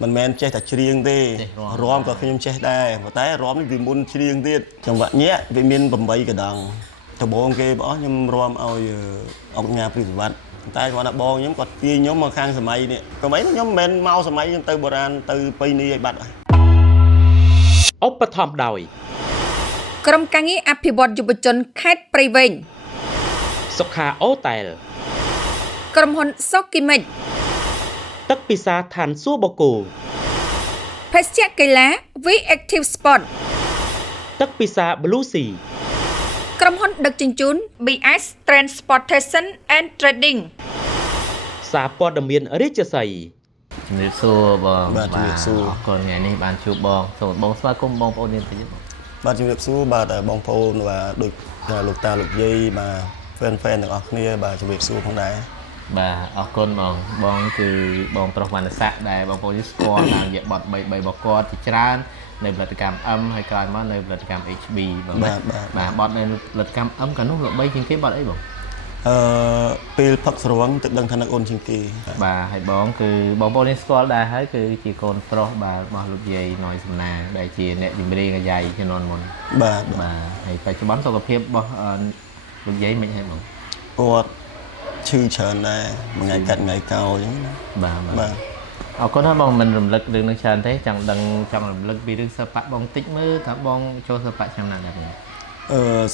mình men chơi thật riêng đi róm có khi chơi đây và tái róm vì muốn riêng đi trong vậy nhé vì miền bầm bay cái đằng cho bông kia bỏ nhưng róm ông nhà phi vật tay còn là bông nhóm còn kia nhóm mà khang sầm mây nè có mấy nhóm men mau sầm mây từ bờ ran từ pây ni bật ốp bát thòm đòi ក្រុមការងារអភិវឌ្ឍយុវជនខេត្តព្រៃវែង សុខាអូតែល ក្រុមហ៊ុនសុកគីមិច ទឹកពិសាឋានសួរបូកូ ភេសជ្ជៈកីឡា V Active Sport ទឹកពិសា Blue Sea ក្រុមហ៊ុនដឹកជញ្ជូន BS Transportation and Trading សារព័ត៌មានរាជសី ជំរាបសួរបងបាទអរគុណថ្ងៃនេះបានជួបបងសូមបងស្វាគមន៍បងប្អូននាងតិចបង បាទជំរាបសួរបាទបងប្អូនបាទដូចលោកតាលោកយាយបាទហ្វេនទាំងអស់គ្នាបាទជំរាបសួរផងដែរ បាទអរគុណបងគឺបងប្រុសវណ្ណស័ក្តិដែលបងប្អូនស្គាល់តាមរយៈបទ3របស់គាត់ជាច្រើននៅផលិតកម្ម M ហើយក្រោយមកនៅផលិតកម្ម HB បងបាទបទនៅផលិតកម្ម M កាលនោះល្បីជាងគេបទអីបង ពេលផឹកស្រវឹងទឹកដឹងថានឹកអូនជាងគេបាទហើយបងគឺបងប្អូនស្គាល់ដែរហើយគឺជាកូនប្រុសបាទរបស់លោកយាយណយសំណាដែលជាអ្នកចម្រៀងអាយ៉ៃជំនាន់មុនបាទហើយបច្ចុប្បន្នសុខភាពរបស់លោកយាយមិនហើយបងគាត់ឈឺច្រើនដែរមួយថ្ងៃកាត់ថ្ងៃកោអញ្ចឹងណាបាទអរគុណណាបងមិនរំលឹករឿងនឹងច្រើនទេចង់រំលឹកពីរឿងសិល្បៈបងតិចមើលថាបងចូលសិល្បៈឆ្នាំណាដែរបង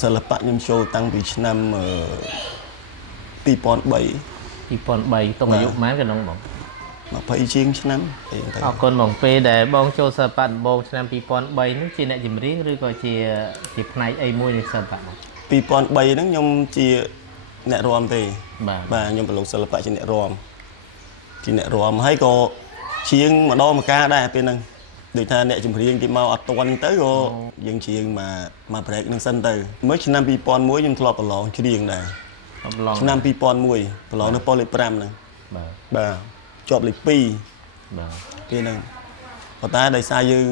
សិល្បៈខ្ញុំចូលតាំងពីឆ្នាំ2003តុងអាយុប៉ុន្មានក៏នោះបង20ជាងឆ្នាំអរគុណបងពេលដែលបងចូលសិល្បៈដំបូងឆ្នាំ2003នោះជាអ្នកចម្រៀងឬក៏ជាផ្នែកអីមួយនៃសិល្បៈបង2003ហ្នឹងខ្ញុំជាអ្នករាំទេបាទខ្ញុំប្រឡូកសិល្បៈជាអ្នករាំហើយក៏ជាងម្ដងម្កាលដែរពេលហ្នឹងដូចថាអ្នកចម្រៀងគេមកអត់ទាន់ទៅក៏យើងជាងមក break ហ្នឹងសិនទៅមួយឆ្នាំ2001ខ្ញុំធ្លាប់ប្រឡងច្រៀងដែរឆ្នាំ2001ប្រឡងនៅប៉ុស្តិ៍លេខ5ហ្នឹងបាទជាប់លេខ2បាទពេលហ្នឹងប៉ុន្តែដោយសារយើង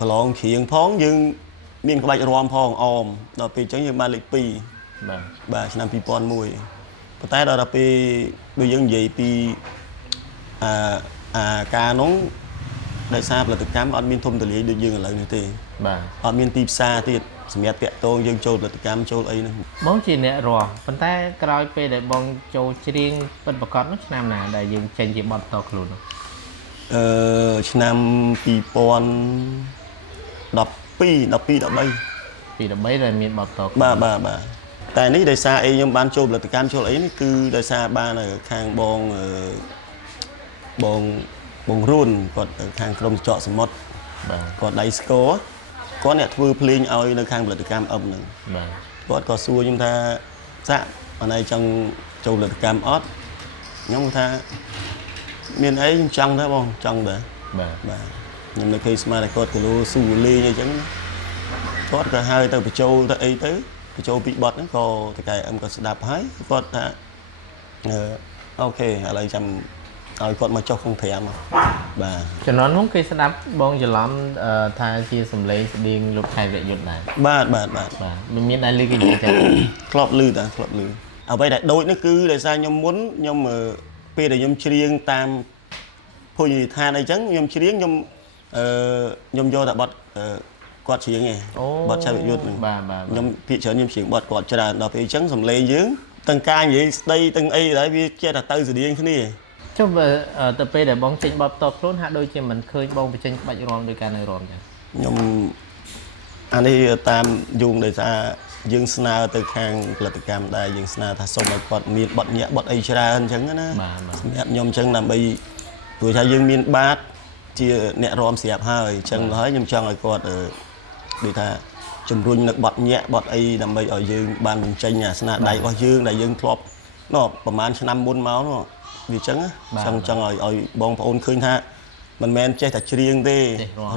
ប្រឡងច្រៀងផងយើងមានក្បាច់រាំផងអមដល់ពេលអញ្ចឹងយើងបានលេខ2បាទឆ្នាំ2001ប៉ុន្តែដល់ពេលដូចយើងនិយាយពីការនោះដោយសារផលិតកម្មអត់មានធំទូលាយដូចយើងឥឡូវនេះទេបាទអត់មានទីផ្សារទៀតសម្រាប់តាក់ទងយើងចូលផលិតកម្មចូលអីហ្នឹងបងជាអ្នករាំប៉ុន្តែក្រោយពេលដែលបងចូលច្រៀងពិតប្រាកដនោះឆ្នាំណាដែលយើងចេញជាបទតខ្លួននោះឆ្នាំ2012 13ដែលមានបទតខ្លួនបាទតែនេះដោយសារអីខ្ញុំបានចូលផលិតកម្មចូលអីនេះគឺដោយសារបានខាងបងរួនគាត់ខាងក្រុមចកសមុទ្រគាត់ដៃស្គរគាត់អ្នកធ្វើភ្លេងឲ្យនៅខាងផលិតកម្មអឹមហ្នឹងគាត់ក៏សួរខ្ញុំថាសាក់អានេះចង់ចូលផលិតកម្មអត់ខ្ញុំថាមានអីខ្ញុំចង់ដែរបងចង់ដែរបាទខ្ញុំនៅឃើញស្មានតែគាត់គីឡូស៊ូលេងអីចឹងគាត់ក៏ហៅទៅបញ្ចូលទៅអីទៅបញ្ចូលពីបត់ហ្នឹងក៏តកែអឹមក៏ស្ដាប់ហើយគាត់ថាអូខេឥឡូវចាំឲ្យគាត់មកចុះក្នុងត្រាំបាទជំនាន់នោះគេស្ដាប់បងច្រឡំថាជាសំឡេងស្តៀងលោកខែវរយុទ្ធដែរបាទមិនមានដែរឮគេនិយាយតែធ្លាប់ឮអ្វីដែលដូចនេះគឺដោយសារខ្ញុំមុនខ្ញុំពេលដែលខ្ញុំច្រៀងតាមភោជនីយដ្ឋានអីចឹងខ្ញុំច្រៀងខ្ញុំយកតែបទគាត់ច្រៀងឯងបទឆៅយុទ្ធហ្នឹងខ្ញុំភាគច្រើនខ្ញុំច្រៀងបទគាត់ច្រើនដល់ពេលអញ្ចឹងសំឡេងយើងទាំងការនិយាយស្ដីទាំងអីដែរវាចេះតែទៅស្តៀងគ្នាចុះទៅពេលដែលបងចេញបទតខ្លួនហាក់ដូចជាមិនឃើញបងបញ្ចេញក្បាច់រាំដោយការនៅរាំចឹងខ្ញុំអានេះតាមយោងដោយសារយើងស្នើទៅខាងផលិតកម្មដែរយើងស្នើថាសូមឲ្យគាត់មានបទញាក់បទអីច្រើនអញ្ចឹងណាសម្រាប់ខ្ញុំអញ្ចឹងដើម្បីព្រោះថាយើងមានបាតជាអ្នករាំស្រាប់ហើយអញ្ចឹងហើយខ្ញុំចង់ឲ្យគាត់ដូចថាជំរុញនៅបទញាក់បទអីដើម្បីឲ្យយើងបានបញ្ចេញអាស្នាដៃរបស់យើងដែលយើងធ្លាប់ប្រហែលឆ្នាំមុនមកវាអញ្ចឹងចង់ឲ្យបងប្អូនឃើញថាមិនមែនចេះតែច្រៀងទេ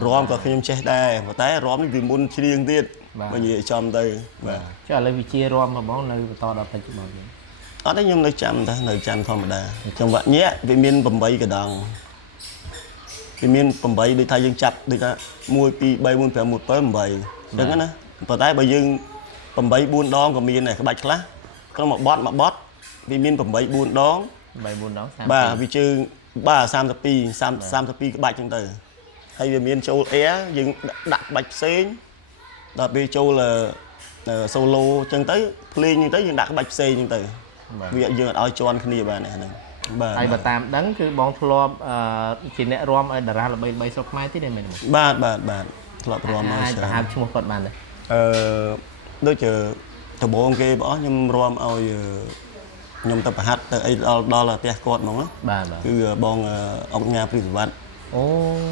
រាំក៏ខ្ញុំចេះដែរប៉ុន្តែរាំនេះវាមុនច្រៀងទៀតបើនិយាយចំទៅបាទចុះឥឡូវវិជារាំមកបងនៅបន្តដល់បច្ចុប្បន្នវិញអត់ទេខ្ញុំនៅចាំតែនៅចាំធម្មតាចង្វាក់ញាក់វាមាន8កដងវាមាន8ដូចថាយើងចាប់ដូចថា1 2 3 4 5 6 7 8អញ្ចឹងណាប៉ុន្តែបើយើង8 4ដងក៏មានដែរក្បាច់ខ្លះក្នុងមួយបទវាមាន8 4ដង3 4ដងបាទវាជើង បាទ32ក្បាច់ចឹងទៅហើយវាមានចូលអែយើងដាក់ក្បាច់ផ្សេងដល់ពេលចូលសូឡូចឹងទៅភ្លេងចឹងទៅយើងដាក់ក្បាច់ផ្សេងចឹងទៅវាយើងអត់ឲ្យជន់គ្នាបាទហ្នឹងបាទហើយបើតាមដឹងគឺបងធ្លាប់ជាអ្នករាំឲ្យតារាល្បីស្រុកខ្មែរទៀតទេមែនទេបាទធ្លាប់រាំមកច្រើនហៅឈ្មោះគាត់បានទេដូចជាដំបងគេបងអស់ខ្ញុំរាំឲ្យខ្ញុំទៅប្រហាត់ទៅអីដល់ផ្ទះគាត់ហ្មងបាទគឺបងអង្គញាព្រីសវត្តអូ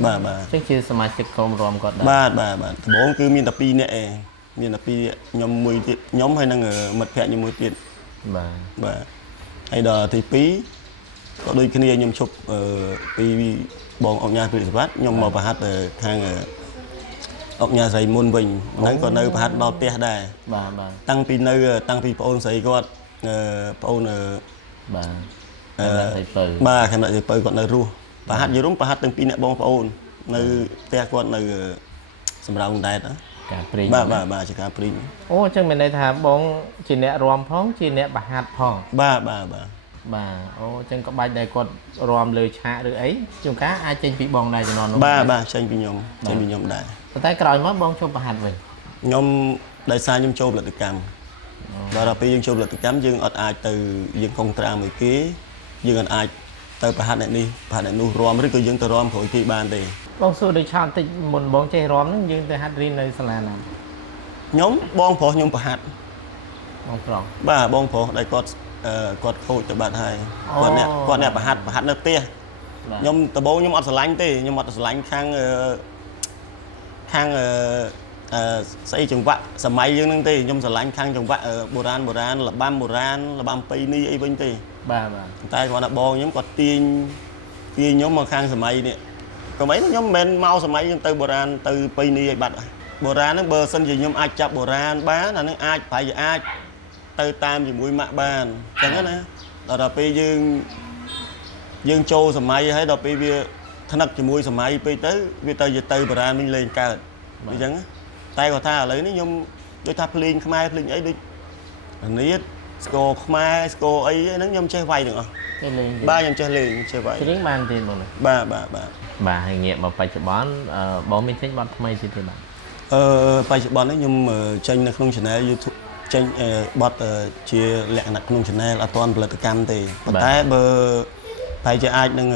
បាទចឹងជាសមាជិកក្រុមរាំគាត់ដែរបាទដំបងគឺមានតែ2នាក់ឯងមានតែ2ខ្ញុំមួយទៀតខ្ញុំហើយនឹងមិត្តភក្តិខ្ញុំមួយទៀតបាទហើយដល់ទី2ក៏ដូចគ្នាខ្ញុំឈប់ពីបងអង្គញាព្រីសវត្តខ្ញុំមកប្រហាត់ខាងអង្គញាស្រីមុនវិញហ្នឹងក៏នៅប្រហាត់ដល់ផ្ទះដែរបាទតាំងពីប្អូនស្រីគាត់ប្អូនបាទខេមរៈសីពៅគាត់នៅរស់ប្រហាត់យរុំប្រហាត់ទាំងពីរអ្នកបងប្អូននៅផ្ទះគាត់នៅសម្រាប់ដែតការព្រីងបាទជាការព្រីងអូអញ្ចឹងមានន័យថាបងជាអ្នករាំផងជាអ្នកប្រហាត់ផងបាទអូអញ្ចឹងក្បាច់ដែលគាត់រាំលើឆាកឬអីជួនកាលអាចចេញពីបងដែរជំនាន់នោះបាទចេញពីខ្ញុំដែរប៉ុន្តែក្រោយមកបងចូលប្រហាត់វិញខ្ញុំដោយសារខ្ញុំចូលផលិតកម្មដល់ពេលយើងចូលផលិតកម្មយើងអត់អាចទៅយើងកុងត្រាមួយគេយើងអាចទៅប្រហាត់អ្នកនេះប្រហាត់អ្នកនោះរាំឬក៏យើងទៅរាំក្រោយគេបានទេបងសួរដូចឆាតតិចមុនបងចេះរាំហ្នឹងយើងទៅហាត់រៀននៅសាលាណាខ្ញុំបងប្រុសខ្ញុំប្រហាត់បងប្រុសបាទបងប្រុសដែលគាត់ខូចទៅបាត់ហើយគាត់អ្នកប្រហាត់នៅផ្ទះខ្ញុំដំបូងខ្ញុំអត់ស្រឡាញ់ទេខ្ញុំអត់ស្រឡាញ់ខាងស្អីចង្វាក់សម័យយើងហ្នឹងទេខ្ញុំស្រឡាញ់ខាងចង្វាក់បុរាណរបាំបុរាណរបាំប៉ៃនីអីវិញទេបាទតែគាត់ថាបងខ្ញុំគាត់ទាញខ្ញុំមកខាងសម័យនេះក៏មិនខ្ញុំមិនមែនមកសម័យខ្ញុំទៅបុរាណទៅប៉ៃនីឲ្យបាត់បុរាណហ្នឹងបើសិនជាខ្ញុំអាចចាប់បុរាណបានអាហ្នឹងអាចប្រហែលជាអាចទៅតាមជាមួយម៉ាក់បានអញ្ចឹងណាដល់ពេលយើងចូលសម័យហើយដល់ពេលវាថ្នឹកជាមួយសម័យពេកទៅវាទៅបុរាណវិញលេងកើតអញ្ចឹងតែគាត់ថាឥឡូវនេះខ្ញុំដូចថាភ្លេងខ្មែរភ្លេងអីដូចនេះស្គរខ្មែរស្គរអីហ្នឹងខ្ញុំចេះវាយទាំងអស់បាទខ្ញុំចេះលេងចេះវាយច្រៀងបានទៀតបងបាទហើយងាកមកបច្ចុប្បន្នបងមានចេញបទថ្មីទៀតទេបាទបច្ចុប្បន្ននេះខ្ញុំចេញនៅក្នុង channel YouTube ចេញបទជាលក្ខណៈក្នុង channel អត់ទាន់ផលិតកម្មទេប៉ុន្តែបើប្រហែលជាអាចនឹង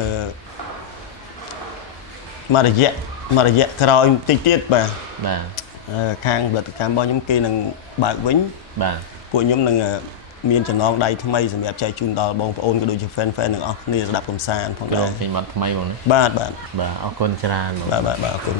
មករយៈក្រោយតិចទៀតបាទខាងផលិតកម្មរបស់ខ្ញុំគេនឹងបើកវិញបាទពួកខ្ញុំនឹងមានចំណងដៃថ្មីសម្រាប់ចែកជូនដល់បងប្អូនក៏ដូចជា fan ទាំងអស់គ្នាស្ដាប់កំសាន្តផងដែរចេញបទថ្មីបងបាទអរគុណច្រើនបាទអរគុណ